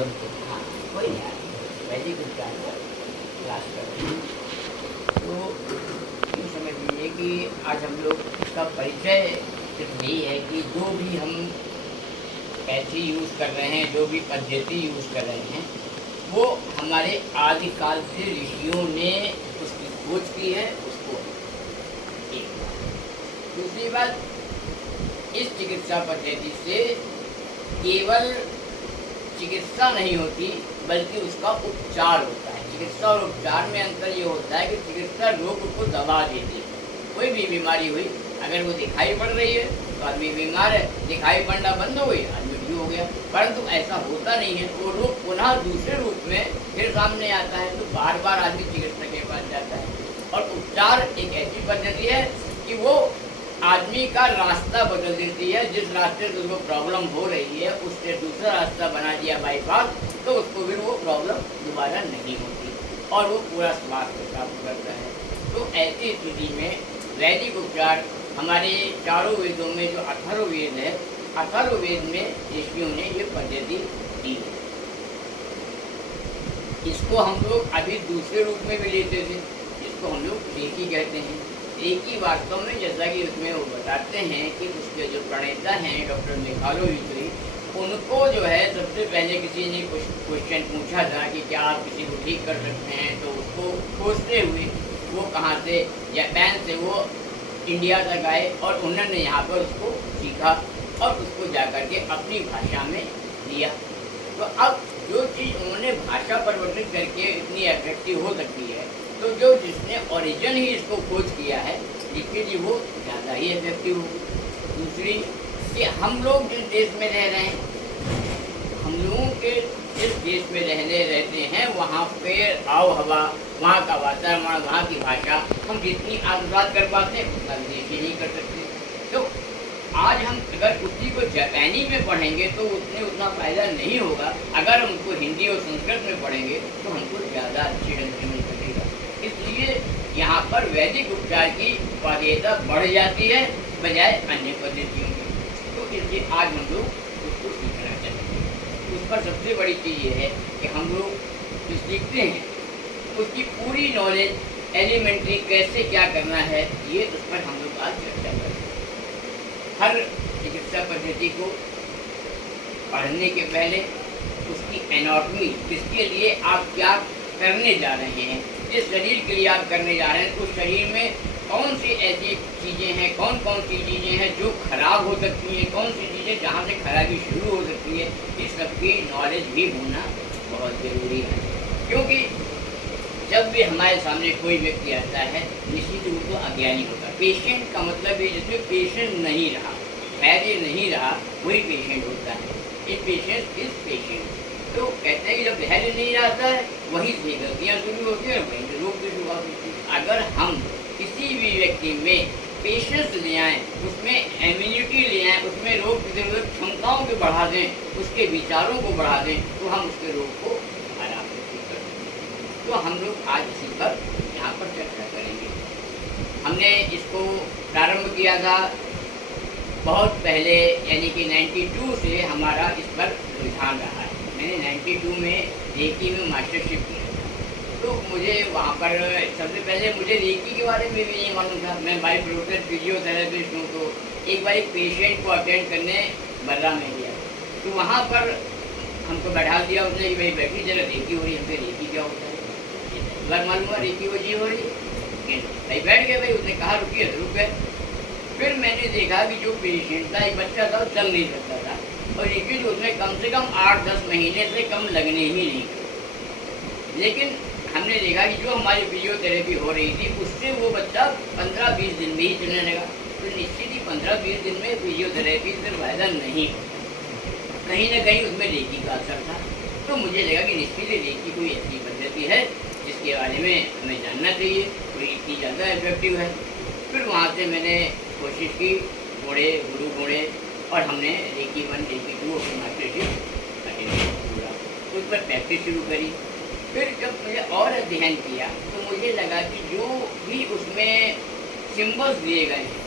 हाँ, कोई नहीं, वैदिक उपचार का क्लास करते हैं। तो यूँ समझ लीजिए कि आज हम लोग का परिचय सिर्फ यही है कि जो भी हम कैंची यूज़ कर रहे हैं, जो भी पद्धति यूज़ कर रहे हैं, वो हमारे आदिकाल से ऋषियों ने उसकी खोज की है, उसको एक बात। दूसरी बात, इस चिकित्सा पद्धति से केवल चिकित्सा नहीं होती बल्कि उसका उपचार होता है। चिकित्सा और उपचार में अंतर ये होता है कि चिकित्सा रोग को दबा देती है। कोई भी बीमारी हुई, अगर वो दिखाई पड़ रही है तो आदमी बीमार है, दिखाई पड़ना बंद हो गई, आदमी ठीक हो गया। परंतु ऐसा होता नहीं है, वो रोग पुनः दूसरे रूप में फिर सामने आता है, तो बार बार आदमी चिकित्सक के पास जाता है। और उपचार एक ऐसी पद्धति है कि वो आदमी का रास्ता बदल देती है। जिस रास्ते से उसको प्रॉब्लम हो रही है उससे दूसरा रास्ता बना दिया बाईपास, तो उसको फिर वो प्रॉब्लम दोबारा नहीं होती और वो पूरा स्वास्थ्य प्राप्त करता है। तो ऐसी स्थिति में वैदिक उपचार हमारे चारों वेदों में जो अथर्ववेद है, अथर्ववेद में ऋषियों ने ये पद्धति दी है। इसको हम लोग अभी दूसरे रूप में भी लेते थे, इसको हम लोग रेकी कहते हैं। रेकी वास्तव में, जैसा कि उसमें वो बताते हैं कि उसके जो प्रणेता हैं डॉक्टर मिखाइलोविच, उनको जो है सबसे पहले किसी ने कुछ क्वेश्चन पूछा था कि क्या आप किसी को ठीक कर सकते हैं, तो उसको खोजते हुए वो कहाँ से, जापान से वो इंडिया तक आए और उन्होंने यहाँ पर उसको सीखा और उसको जाकर के अपनी भाषा में दिया। तो अब जो चीज़ उन्होंने भाषा परिवर्तित करके इतनी इफेक्टिव हो सकती है, तो जो जिसने ओरिजिन ही इसको खोज किया है, लिखिए जी, वो ज़्यादा ही इफेक्टिव हो। दूसरी कि हम लोग जिस देश में रह रहे हैं, हम लोगों के जिस देश में रहते हैं, वहाँ पे आव हवा, वहाँ का वातावरण, वहाँ की भाषा हम जितनी आत्मसात कर पाते हैं उतना विदेशी नहीं कर सकते। तो आज हम अगर उसी को जापानी में पढ़ेंगे तो उतना फ़ायदा नहीं होगा। अगर हम उसको हिंदी और संस्कृत में पढ़ेंगे तो हमको ज़्यादा अच्छी ढंग से मिल सकेगा। इसलिए यहाँ पर वैदिक उपचार की वरीयता बढ़ जाती है बजाय अन्य पद्धतियों की। तो इसलिए आज हम लोग उसको सीखना चाहते हैं। उस पर सबसे बड़ी चीज़ ये है कि हम लोग जो सीखते हैं उसकी पूरी नॉलेज एलिमेंट्री कैसे क्या करना है, ये उस पर हम लोग आज चर्चा करें। हर चिकित्सा पद्धति को पढ़ने के पहले उसकी एनाटॉमी, जिसके लिए आप क्या करने जा रहे हैं, जिस शरीर के लिए आप करने जा रहे हैं, उस शरीर में कौन सी ऐसी चीज़ें हैं, कौन कौन सी चीज़ें हैं जो खराब हो सकती हैं, कौन सी चीज़ें जहाँ से खराबी शुरू हो सकती है, इस सब की नॉलेज भी होना बहुत ज़रूरी है। क्योंकि जब भी हमारे सामने कोई व्यक्ति आता है, निश्चित रूप से अज्ञानी होता है। पेशेंट का मतलब है जिसमें पेशेंट नहीं रहा, धैर्य नहीं रहा, वही पेशेंट होता है। इन पेशेंट इस पेशेंट तो कहते हैं कि जब धैर्य नहीं रहता है वहीं से गलतियाँ शुरू होती हैं, वहीं से रोग की शुरुआत होती है। अगर हम किसी भी व्यक्ति में पेशेंस ले आएँ, उसमें इम्यूनिटी ले आएँ, उसमें रोग प्रतिरोधक क्षमताओं को बढ़ा दें, उसके विचारों को बढ़ा दें, तो हम उसके रोग को हरा सकते हैं। तो हम लोग आज इसी पर यहाँ पर चर्चा करेंगे। हमने इसको प्रारंभ किया था बहुत पहले, यानी कि 92 से हमारा इस पर रुझान रहा है। मैंने 92 में रेकी में मास्टरशिप किया था। तो मुझे वहाँ पर सबसे पहले मुझे रेकी के बारे में भी नहीं मालूम था। मैं बाई प्रोफेशनल फिजियोथेरेपिस्ट हूँ। तो एक बार एक पेशेंट को अटेंड करने बर्रा में गया, तो वहाँ पर हमको बैठा दिया उसने कि भाई बैठी जरा रेकी हो रही है। हमसे रेकी क्या होता है, बार मालूम हुआ रेकी वो जी हो रही है। भाई बैठ गए, भाई उसने कहा रुकिए, रुक गए। फिर मैंने देखा कि जो पेशेंट था, एक बच्चा था, चल नहीं सकता था, और लेकिन उसमें कम से कम 8-10 महीने से कम लगने ही नहीं। लेकिन हमने देखा कि जो हमारी फिजियोथेरेपी हो रही थी उससे वो बच्चा 15-20 दिन में ही चलने लगा। तो निश्चित ही 15-20 दिन में फिजियोथेरेपी से फायदा नहीं होता, कहीं ना कहीं उसमें रेकी का असर था। तो मुझे लगा कि निश्चित ही रेकी कोई ऐसी पद्धति है जिसके बारे में हमें जानना चाहिए, कोई इतनी ज़्यादा इफेक्टिव है। फिर वहाँ से मैंने कोशिश की, गुरु गुणे, और हमने रेकी 1 रेकी 2 अपनी मास्टरशिप पूरा उस पर प्रैक्टिस शुरू करी। फिर जब मुझे और अध्ययन किया तो मुझे लगा कि जो भी उसमें सिम्बल्स दिए गए हैं,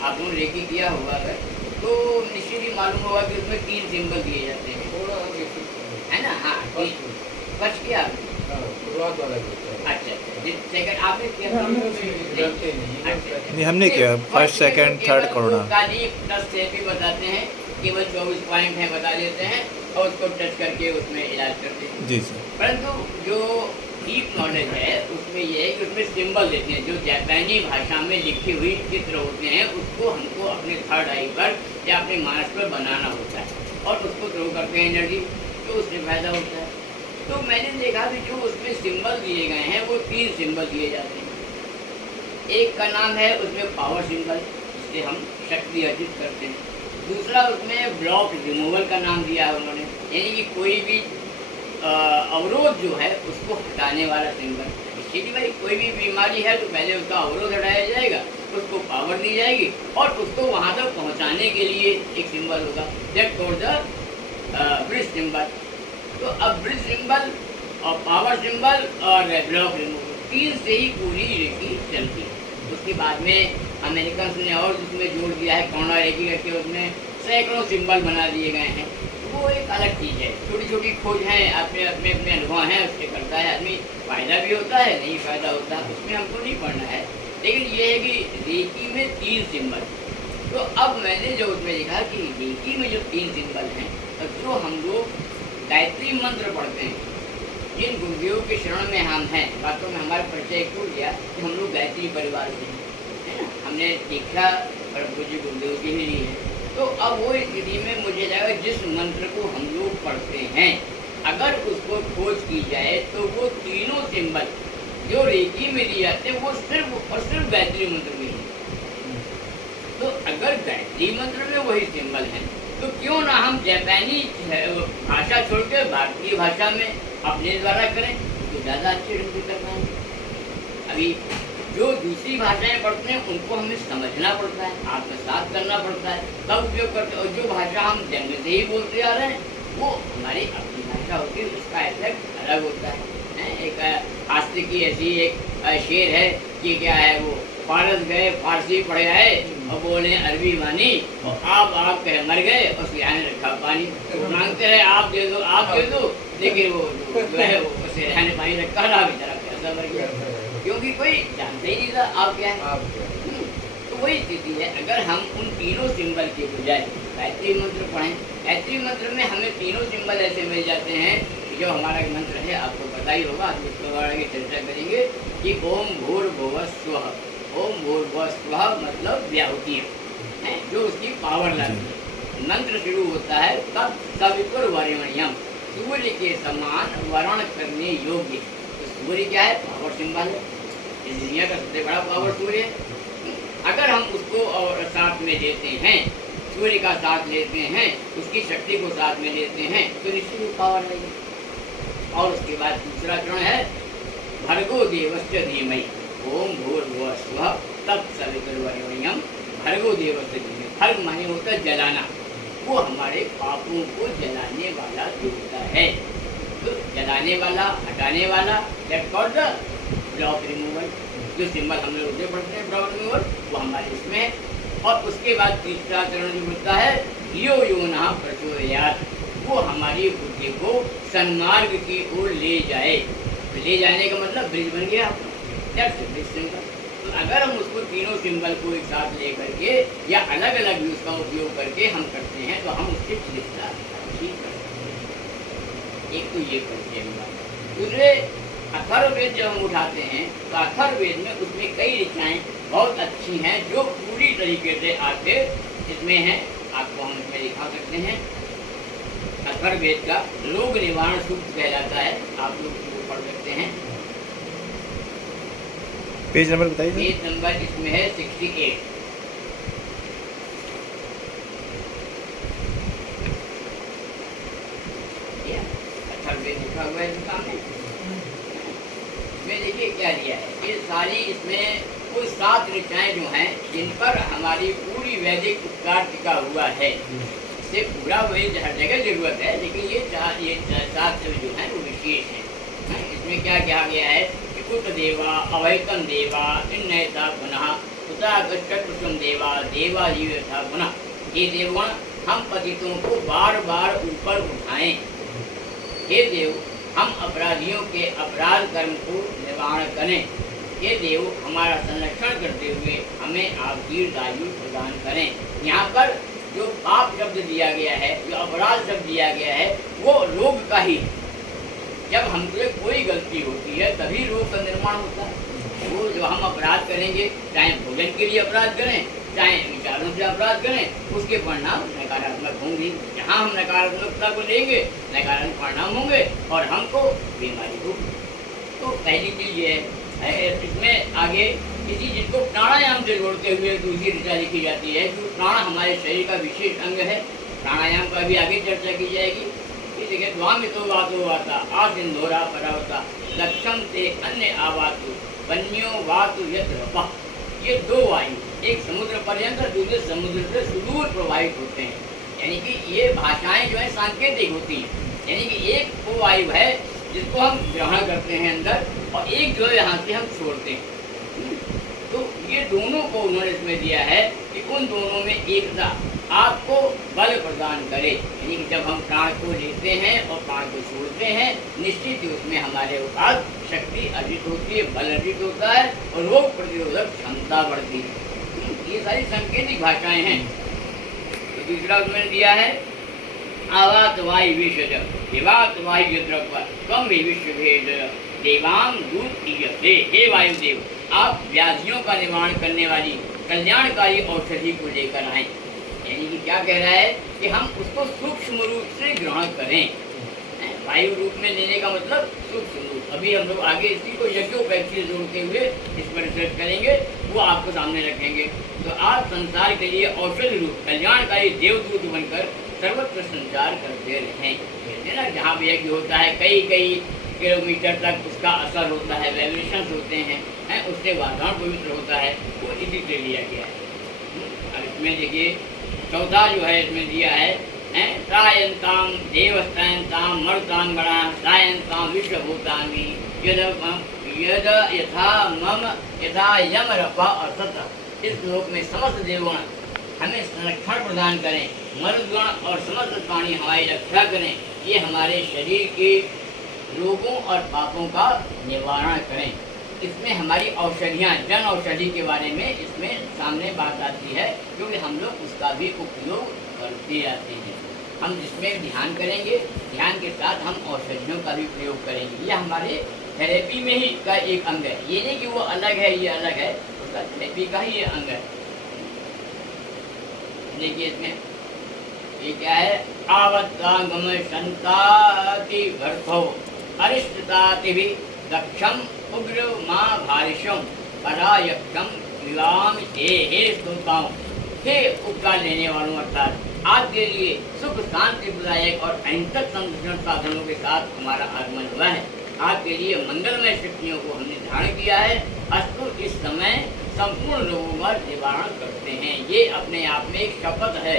आप लोगों ने रेकी किया होगा अगर तो निश्चित ही मालूम होगा कि उसमें 3 सिम्बल दिए जाते हैं, है ना। हाँ, फर्स्ट किया आपने? शुरुआत वाला जो होता है। अच्छा, सेकंड आपने किया? करते नहीं है। अच्छा। नहीं, हमने किया फर्स्ट में तो सेकंड केवल थर्ड वो कोरोना। खाली प्लस से भी बताते हैं, केवल 24 पॉइंट है बता देते हैं और उसको टच करके उसमें इलाज करते हैं। जी सर। परंतु जो डीप नॉलेज है उसमें ये है कि उसमें सिंबल देते हैं, जो जापानी भाषा में लिखी हुई चित्र होते हैं उसको हमको अपने थर्ड आई पर या अपने मानस पर बनाना होता है और उसको थ्रो करते हैं एनर्जी, तो उससे फायदा होता है। तो मैंने देखा कि जो उसमें सिंबल दिए गए हैं वो 3 सिंबल दिए जाते हैं। एक का नाम है उसमें पावर सिंबल, जिससे हम शक्ति अर्जित करते हैं। दूसरा उसमें ब्लॉक रिमूवल का नाम दिया है उन्होंने, यानी कि कोई भी अवरोध जो है उसको हटाने वाला सिंबल। इसीलिए भाई कोई भी बीमारी है तो पहले उसका अवरोध हटाया जाएगा, उसको पावर दी जाएगी और उसको वहाँ तक पहुँचाने के लिए एक सिंबल होगा, that called the bridge symbol. तो अब ब्रिज सिंबल और पावर सिंबल और ब्लॉक रिमूवल 3 से ही पूरी रेकी चलती है। उसके बाद में अमेरिकन ने और उसमें जोड़ दिया है कोरोना रेकी करके, उसमें सैकड़ों सिंबल बना दिए गए हैं। वो एक अलग चीज़ है, छोटी छोटी खोज हैं, अपने अपने अपने अनुभव हैं, उससे करता है आदमी, फ़ायदा भी होता है नहीं फ़ायदा होता है, उसमें हमको नहीं पढ़ना है। लेकिन ये है कि रेकी में 3 सिंबल। तो अब मैंने जो उसमें देखा कि रेकी में जो 3 सिंबल हैं, जो हम लोग गायत्री मंत्र पढ़ते हैं, जिन गुरुदेव के शरण में हम हैं, वास्तव में हमारा परिचय टूट गया कि हम लोग गायत्री परिवार से हैं, है ना, हमने दीक्षा परम पूज्य गुरुदेव की ही ली है। तो अब वो स्थिति में मुझे लगा जिस मंत्र को हम लोग पढ़ते हैं अगर उसको खोज की जाए तो वो तीनों सिंबल जो रेकी में दिए जाते हैं वो सिर्फ और सिर्फ गायत्री मंत्र में है। तो अगर गायत्री मंत्र में वही सिंबल हैं तो क्यों ना हम जापानी भाषा छोड़ के भारतीय भाषा में अपने द्वारा करें तो ज़्यादा अच्छे ढंग से कर पाएंगे। अभी जो दूसरी भाषाएं पढ़ते हैं उनको हमें समझना पड़ता है, आत्मसात करना पड़ता है, तब उपयोग करते हैं। और जो भाषा हम जन्म से ही बोलते आ रहे हैं वो हमारी अपनी भाषा होती है, उसका इफेक्ट अलग होता है। एक आस्ते की ऐसी एक शेर है कि क्या है, वो फारस गए फारसी पढ़े आए और बोले अरबी मानी और आप कहे मर गए और सियाने रखा पानी। तो मांगते रहे आप दे दो, लेकिन वो जो है वो सियाने पानी रखा ना बेचारा कैसा मर गया, क्योंकि कोई जानते ही नहीं था आप क्या है। तो वही स्थिति है, अगर हम उन तीनों सिंबल के बजाय गायत्री मंत्र पढ़ें, गायत्री मंत्र में हमें तीनों सिंबल ऐसे मिल जाते हैं। जो हमारा मंत्र है आपको पता ही होगा, हम उसके बारे में चर्चा करेंगे कि ओम भूर्भुवः स्वः। ओम भूर्भुवः स्वः मतलब व्याहुतियाँ हैं जो उसकी पावर लाती है। मंत्र शुरू होता है तब सवितुर्वरेण्यम, सूर्य के समान वर्ण करने योग्य। तो सूर्य क्या है, पावर सिंबल है, इस दुनिया का सबसे बड़ा पावर सूर्य है। अगर हम उसको और साथ में लेते हैं, सूर्य का साथ लेते हैं, उसकी शक्ति को साथ में लेते हैं तो निश्चित पावर आएगी। और उसके बाद दूसरा चरण है भर्गो देवस्य धीमहि, ओम भूर्भुवः स्वः तत्सवितुर्वरेण्यम भर्गो देवस्य धीमहि। भर्ग माने होता है जलाना, वो हमारे पापों को जलाने वाला देवता है। तो जलाने वाला, हटाने वाला, that called the block removal. जो सिंबल हम लोग उसे पढ़ते हैं ब्लॉक रिमूवल, वो हमारे इसमें है। और उसके बाद तीसरा चरण जो होता है यो योनः प्रचोदयात्, वो हमारी बुद्धि को सन्मार्ग की ओर ले जाए। तो ले जाने का मतलब ब्रिज बन गया आपका, ब्रिज सिंबल। तो अगर हम उसको तीनों सिंबल को एक साथ ले करके या अलग अलग भी उसका उपयोग करके हम करते हैं तो हम उससे चिकित्सा ठीक करते हैं। एक तो ये परिचय हुआ। दूसरे अथर्ववेद जब हम उठाते हैं तो अथर्ववेद में उसमें कई ऋचाएँ बहुत अच्छी हैं जो पूरी तरीके से आके इसमें हैं, आपको हम इसमें दिखा सकते हैं। अथर्ववेद का रोग निवारण सूक्त कहलाता है, आप लोग वो पढ़ सकते हैं। पेज नंबर बताइए। पेज नंबर इसमें है 68। अथर्ववेद लिखा हुआ है सामने, इसमें देखिए क्या दिया है। ये सारी इसमें वो 7 ऋचाएँ जो हैं जिन पर हमारी पूरी वैदिक उपकार टिका हुआ है। से पूरा वेद हर जगह जरूरत है, लेकिन ये 7 जो हैं वो विशेष हैं। इसमें क्या कहा गया है कि कुत देवा अवैतम देवा इन्नयता पुनः उता कुसुम देवा देवा जीव था पुनः। हे देवगण, हम पतितों को बार बार ऊपर उठाएं। हे देव, हम अपराधियों के अपराध कर्म को निवारण करें। ये देव हमारा संरक्षण करते हुए हमें आप दीर्घायु प्रदान करें। यहाँ पर जो पाप शब्द दिया गया है, जो अपराध शब्द दिया गया है, वो रोग का ही। जब हमसे कोई गलती होती है तभी रोग का निर्माण होता है। वो जो हम अपराध करेंगे, चाहे भोजन के लिए अपराध करें, चाहे विचारों से अपराध करें, उसके परिणाम नकारात्मक होंगे। जहाँ हम नकारात्मकता को लेंगे, नकारात्मक परिणाम होंगे और हमको बीमारी होगी। तो पहली चीज ये है। इसमें आगे किसी चीज को प्राणायाम से जोड़ते हुए दूसरी ऋचा लिखी जाती है कि प्राण हमारे शरीर का विशेष अंग है। प्राणायाम का भी आगे चर्चा की जाएगी। देखिए, द्वामितो वातो वाता आसिंधोरा परावता लक्षम ते अन्य आवातु वन्यो वातु यत्र। ये दो वायु, एक समुद्र पर्यंत, दूसरे समुद्र से सुदूर प्रवाहित होते हैं। यानी कि ये भाषाएं जो है सांकेतिक होती हैं। यानी कि एक वो वायु है जिसको हम ग्रहण करते हैं अंदर, और एक जो है यहाँ से हम छोड़ते हैं। तो ये दोनों को उन्होंने इसमें दिया है कि उन दोनों में एकता आपको बल प्रदान करे। यानी कि जब हम प्राण को लेते हैं और प्राण को छोड़ते हैं, निश्चित ही उसमें हमारे पास शक्ति अर्जित होती है, बल अर्जित होता है और रोग प्रतिरोधक क्षमता बढ़ती है। ये सारी सांकेतिक भाषाएं हैं। तो दूसरा उसमें दिया है आवात वायु विषज देवात वायु द्रव्य कम विश्व भेद देवांग दूत ईयते। हे वायुदेव, आप व्याधियों का निवारण करने वाली कल्याणकारी औषधि को लेकर आए। यानी कि क्या कह रहा है कि हम उसको सूक्ष्म रूप से ग्रहण करें। वायु रूप में लेने का मतलब सूक्ष्म रूप। अभी हम लोग आगे इसी को यज्ञोपैक्ष से जोड़ते हुए इस पर रिसर्च करेंगे, वो आपको सामने रखेंगे। तो आप संसार के लिए औषधि रूप कल्याणकारी देवदूत बनकर सर्वत्र संचार करते रहें। कहते हैं ना, जहाँ भी यज्ञ होता है कई कई किलोमीटर तक उसका असर होता है, वाइब्रेशंस होते हैं, उससे वातावरण पवित्र होता है। वो इसी से लिया गया है। और इसमें देखिए चौथा जो है इसमें दिया है सायंताम देवस्तायंताम मरुताम गणा सायंताम विश्वभूतानि यद यथा मम यथा यम रपा अर्थत। इस श्लोक में समस्त देवगण हमें संरक्षण प्रदान करें, मरुदगण और समस्त प्राणी हमारी रक्षा करें। ये हमारे शरीर के रोगों और पापों का निवारण करें। इसमें हमारी औषधियाँ, जन औषधि के बारे में इसमें सामने बात आती है, क्योंकि हम लोग उसका भी उपयोग करते आते हैं। हम जिसमें ध्यान करेंगे, ध्यान के साथ हम औषधियों का भी प्रयोग करेंगे। ये हमारे थेरेपी में ही का एक अंग है। ये नहीं कि वो अलग है, ये अलग है, उसका थेरेपी का ही ये अंग है। देखिए इसमें ये क्या है, आवत्तागम संताति भर्थो अरिष्टताति भी दक्षम उग्र माँ भारिशम परायक्षम विवाम हे श्रोताओं। हे उपकार लेने वालों, अर्थात आपके लिए सुख शांति प्रदायक और अहिंसक संरक्षण साधनों के साथ हमारा आगमन हुआ है। आपके लिए मंगलमय शक्तियों को हमने धारण किया है। अस्तु इस समय संपूर्ण लोगों का निवारण करते हैं। ये अपने आप में एक शपथ है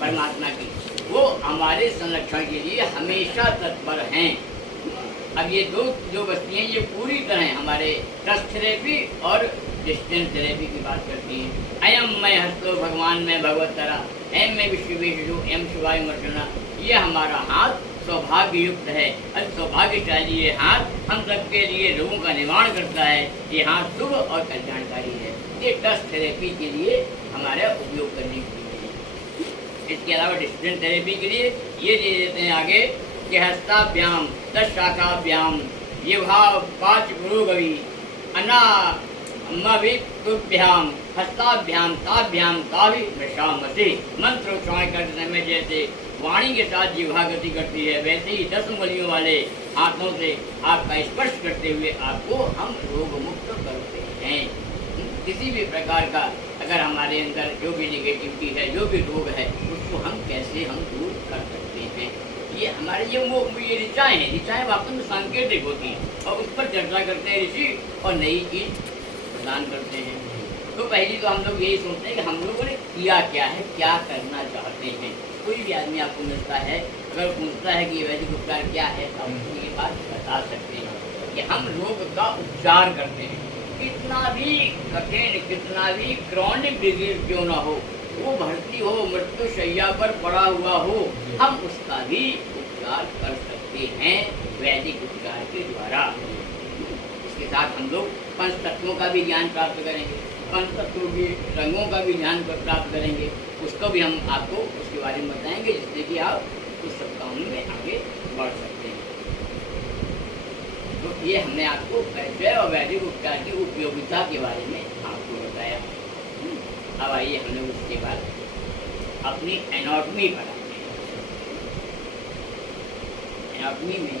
परमात्मा की। वो हमारे संरक्षण के लिए हमेशा तत्पर हैं। अब ये दो जो वस्तुएं ये पूरी तरह हमारे टच थेरेपी और डिस्टेंस थेरेपी की बात करती हैं। अयम मैं हस्तो भगवान में भगवतरा एम में विश्व एम शिवाय मर्शना। ये हमारा हाथ सौभाग्य युक्त है, सौभाग्यशाली ये हाथ हम सबके लिए रोगों का निवारण करता है। ये हाथ शुभ और कल्याणकारी है। ये टच थेरेपी के लिए हमारा उपयोग करने के लिए। इसके अलावा डिस्टेंस थेरेपी के लिए ये दे देते हैं आगे कि हस्ताभ्याम 10 शाखाभ्याम ये भाव 5 गुरुगवी अनामविभ्याम हस्ताभ्याम ताभ्याम ताभि वृषामसि। मंत्र उच्चारण करते समय जैसे वाणी के साथ जिह्वा गति करती है, वैसे ही 10 उंगलियों वाले हाथों से आपका स्पर्श करते हुए आपको हम रोग मुक्त करते हैं। किसी भी प्रकार का अगर हमारे अंदर जो भी निगेटिविटी है, जो भी रोग है, उसको हम कैसे हम दूर कर सकते हैं। ये हमारे ये ऋचाएँ हैं। ऋचाएँ वास्तव में सांकेतिक होती हैं और उस पर चर्चा करते हैं ऋषि और नई चीज प्रदान करते हैं। तो पहली तो हम लोग यही सोचते हैं कि हम लोगों ने किया क्या है, क्या करना चाहते हैं। कोई भी आदमी आपको मिलता है, अगर पूछता है कि वैदिक उपचार क्या है, तो हम उसके पास बता सकते हैं कि हम रोग का उपचार करते हैं। कितना भी कठिन, कितना भी क्रॉनिक डिजीज क्यों ना हो, वो भर्ती हो, मृत्यु शैया पर पड़ा हुआ हो, हम उसका भी उपचार कर सकते हैं। सकते हैं वैदिक उपचार के द्वारा। इसके साथ हम लोग पंच तत्वों का भी ज्ञान प्राप्त करेंगे, पंच तत्वों के रंगों का भी ज्ञान प्राप्त करेंगे, उसको भी हम आपको उसके बारे में बताएंगे, जिससे कि आप उस सब कामों में आगे बढ़ सकते हैं। तो ये हमने आपको वैद्य और वैदिक उपचार की उपयोगिता के बारे में आपको बताया। अब आइए हम लोग उसके बाद अपनी एनाटॉमी पर आते हैं। एनाटॉमी में